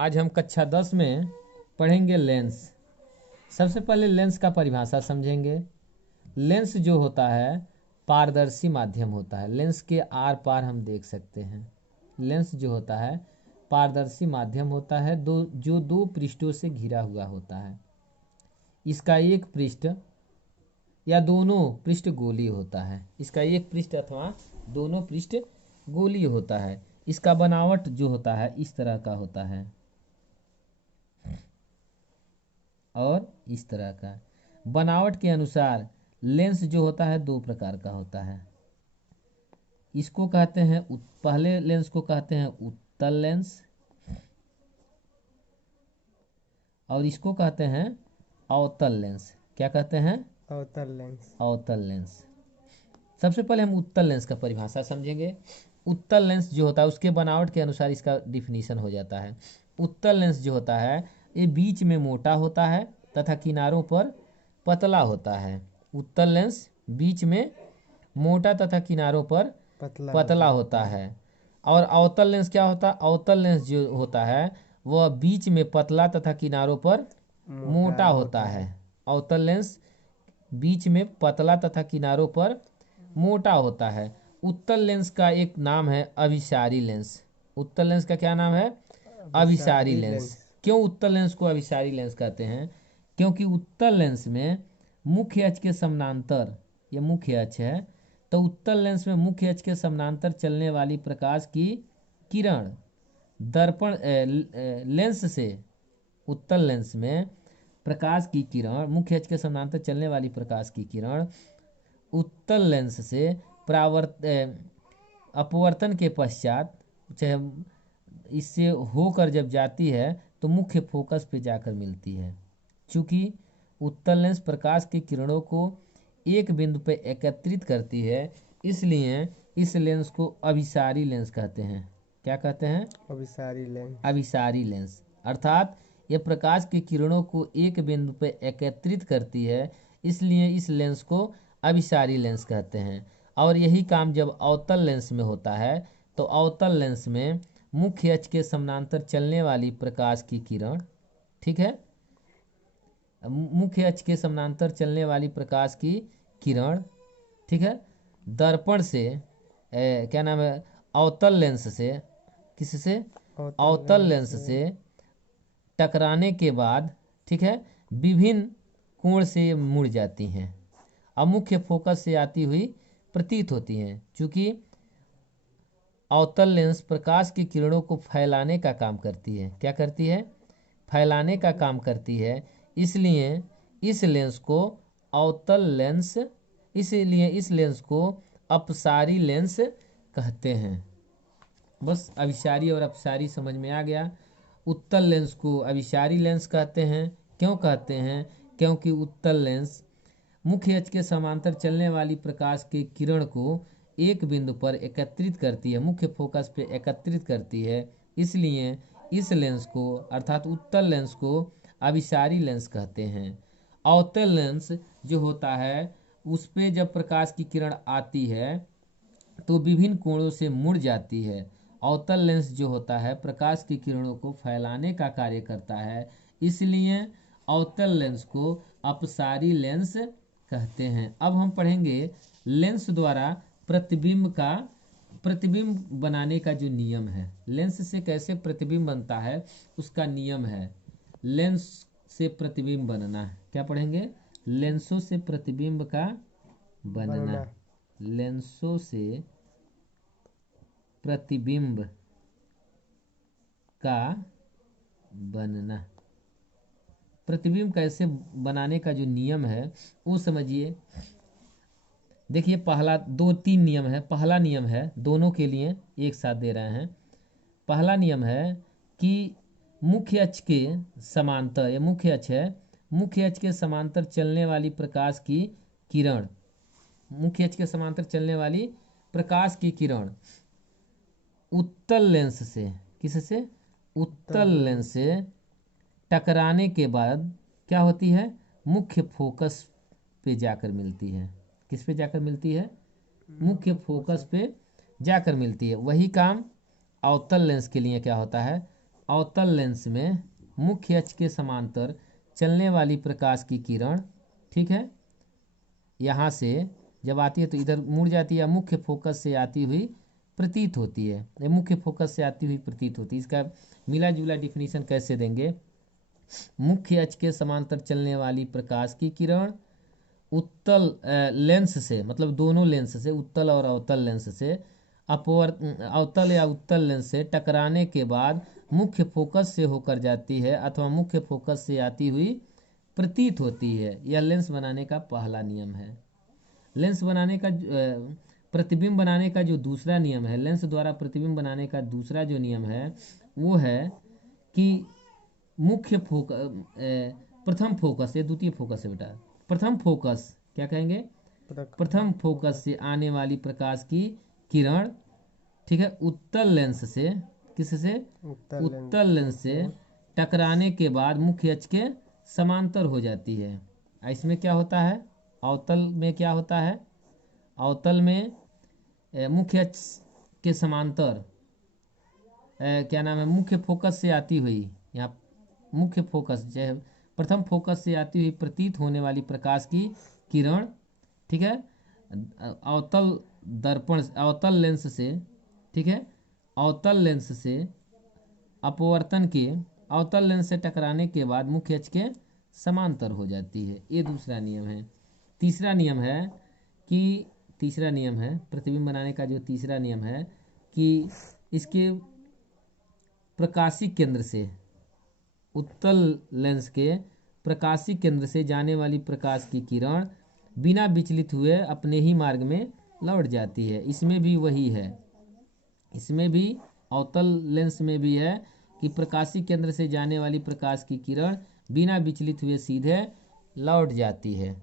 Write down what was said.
आज हम कक्षा 10 में पढ़ेंगे लेंस। सबसे पहले लेंस का परिभाषा समझेंगे। लेंस जो होता है पारदर्शी माध्यम होता है। लेंस के आर पार हम देख सकते हैं। लेंस जो होता है पारदर्शी माध्यम होता है जो दो पृष्ठों से घिरा हुआ होता है। इसका एक पृष्ठ या दोनों पृष्ठ गोलीय होता है। इसका एक पृष्ठ अथवा दोनों पृष्ठ गोलीय होता है। इसका बनावट जो होता है इस तरह का होता है और इस तरह का। बनावट के अनुसार लेंस जो होता है दो प्रकार का होता है। इसको कहते हैं पहले लेंस को कहते हैं उत्तल लेंस और इसको कहते हैं अवतल लेंस। क्या कहते हैं? अवतल लेंस। अवतल लेंस। सबसे पहले हम उत्तल लेंस का परिभाषा समझेंगे। उत्तल लेंस जो होता है उसके बनावट के अनुसार इसका डिफिनीशन हो जाता है। उत्तल लेंस जो होता है ये बीच में मोटा होता है तथा किनारों पर पतला होता है। उत्तल लेंस बीच में मोटा तथा किनारों पर पतला होता है। और अवतल लेंस क्या होता है? अवतल लेंस जो होता है वह बीच में पतला तथा किनारों पर मोटा होता है। अवतल लेंस बीच में पतला तथा किनारों पर मोटा होता है। उत्तल लेंस का एक नाम है अभिसारी लेंस। उत्तल लेंस का क्या नाम है? अभिसारी लेंस। क्यों उत्तल लेंस को अभिसारी लेंस कहते हैं? क्योंकि उत्तल लेंस में मुख्य अक्ष के समानांतर, यह मुख्य अक्ष है, तो उत्तल लेंस में मुख्य अक्ष के समानांतर चलने वाली प्रकाश की किरण दर्पण लेंस से, उत्तल लेंस में प्रकाश की किरण, मुख्य अक्ष के समानांतर चलने वाली प्रकाश की किरण उत्तल लेंस से अपवर्तन के पश्चात चाहे इससे होकर जब जाती है तो मुख्य फोकस पे जाकर मिलती है। चूंकि उत्तल लेंस प्रकाश की किरणों को एक बिंदु पे एकत्रित करती है, इसलिए इस लेंस को अभिसारी लेंस कहते हैं। क्या कहते हैं? अभिसारी लेंस। अभिसारी लेंस अर्थात यह प्रकाश की किरणों को एक बिंदु पर एकत्रित करती है, इसलिए इस लेंस को अभिसारी लेंस कहते हैं। और यही काम जब अवतल लेंस में होता है तो अवतल लेंस में मुख्य अक्ष के समानांतर चलने वाली प्रकाश की किरण, ठीक है, मुख्य अक्ष के समानांतर चलने वाली प्रकाश की किरण, ठीक है, दर्पण से क्या नाम है, अवतल लेंस से, किससे? अवतल लेंस से टकराने के बाद, ठीक है, विभिन्न कोण से मुड़ जाती हैं और मुख्य फोकस से आती हुई प्रतीत होती हैं। चूंकि अवतल लेंस प्रकाश की किरणों को फैलाने का काम करती है। क्या करती है? फैलाने का काम करती है, इसलिए इस लेंस को अवतल लेंस, इसलिए इस लेंस को अपसारी लेंस कहते हैं। बस अभिसारी और अपसारी समझ में आ गया। उत्तल लेंस को अभिसारी लेंस कहते हैं। क्यों कहते हैं? क्योंकि उत्तल लेंस मुख्य अक्ष के समांतर चलने वाली प्रकाश के किरण को एक बिंदु पर एकत्रित करती है, मुख्य फोकस पे एकत्रित करती है, इसलिए इस लेंस को अर्थात उत्तल लेंस को अभिसारी लेंस कहते हैं। अवतल लेंस जो होता है उस पे जब प्रकाश की किरण आती है तो विभिन्न कोणों से मुड़ जाती है। अवतल लेंस जो होता है प्रकाश की किरणों को फैलाने का कार्य करता है, इसलिए अवतल लेंस को अपसारी लेंस कहते हैं। अब हम पढ़ेंगे लेंस द्वारा प्रतिबिंब बनाने का जो नियम है। लेंस से कैसे प्रतिबिंब बनता है उसका नियम है। लेंस से प्रतिबिंब बनना, क्या पढ़ेंगे? लेंसों से प्रतिबिंब का बनना। लेंसों से प्रतिबिंब का बनना। प्रतिबिंब कैसे बनाने का जो नियम है वो समझिए। देखिए पहला, दो तीन नियम है। पहला नियम है, दोनों के लिए एक साथ दे रहे हैं। पहला नियम है कि मुख्य अक्ष के समांतर, या मुख्य अक्ष है, मुख्य अक्ष के समांतर चलने वाली प्रकाश की किरण, मुख्य अक्ष के समांतर चलने वाली प्रकाश की किरण उत्तल लेंस से, किससे? उत्तल लेंस से टकराने के बाद क्या होती है? मुख्य फोकस पे जाकर मिलती है। किस पे जाकर मिलती है? मुख्य फोकस पे जाकर मिलती है। वही काम अवतल लेंस के लिए क्या होता है? अवतल लेंस में मुख्य अक्ष के समांतर चलने वाली प्रकाश की किरण, ठीक है, यहाँ से जब आती है तो इधर मुड़ जाती है, मुख्य फोकस से आती हुई प्रतीत होती है। ये मुख्य फोकस से आती हुई प्रतीत होती है। इसका मिला जुला डिफिनीशन कैसे देंगे? मुख्य अक्ष के समांतर चलने वाली प्रकाश की किरण उत्तल लेंस से, मतलब दोनों लेंस से, उत्तल और अवतल लेंस से अवतल या उत्तल लेंस से टकराने के बाद मुख्य फोकस से होकर जाती है अथवा मुख्य फोकस से आती हुई प्रतीत होती है। यह लेंस बनाने का पहला नियम है। लेंस बनाने का प्रतिबिंब बनाने का जो दूसरा नियम है, लेंस द्वारा प्रतिबिंब बनाने का दूसरा जो नियम है वो है कि मुख्य फोकस, प्रथम फोकस, ये द्वितीय फोकस है बेटा, प्रथम फोकस क्या कहेंगे? प्रथम फोकस से आने वाली प्रकाश की किरण, ठीक है, उत्तल लेंस से, किससे? उत्तल लेंस से टकराने के बाद मुख्य अक्ष के समांतर हो जाती है। इसमें क्या होता है? अवतल में क्या होता है? अवतल में मुख्य अक्ष के समांतर क्या नाम है, मुख्य फोकस से आती हुई, यहाँ मुख्य फोकस चाहे प्रथम फोकस से आती हुई प्रतीत होने वाली प्रकाश की किरण, ठीक है, अवतल दर्पण, अवतल लेंस से, ठीक है, अवतल लेंस से अपवर्तन के अवतल लेंस से टकराने के बाद मुख्य अक्ष के समांतर हो जाती है। ये दूसरा नियम है। तीसरा नियम है कि तीसरा नियम है प्रतिबिंब बनाने का जो तीसरा नियम है कि इसके प्रकाशी केंद्र से, उत्तल लेंस के प्रकाशी केंद्र से जाने वाली प्रकाश की किरण बिना विचलित हुए अपने ही मार्ग में लौट जाती है। इसमें भी वही है, इसमें भी अवतल लेंस में भी है कि प्रकाशी केंद्र से जाने वाली प्रकाश की किरण बिना विचलित हुए सीधे लौट जाती है।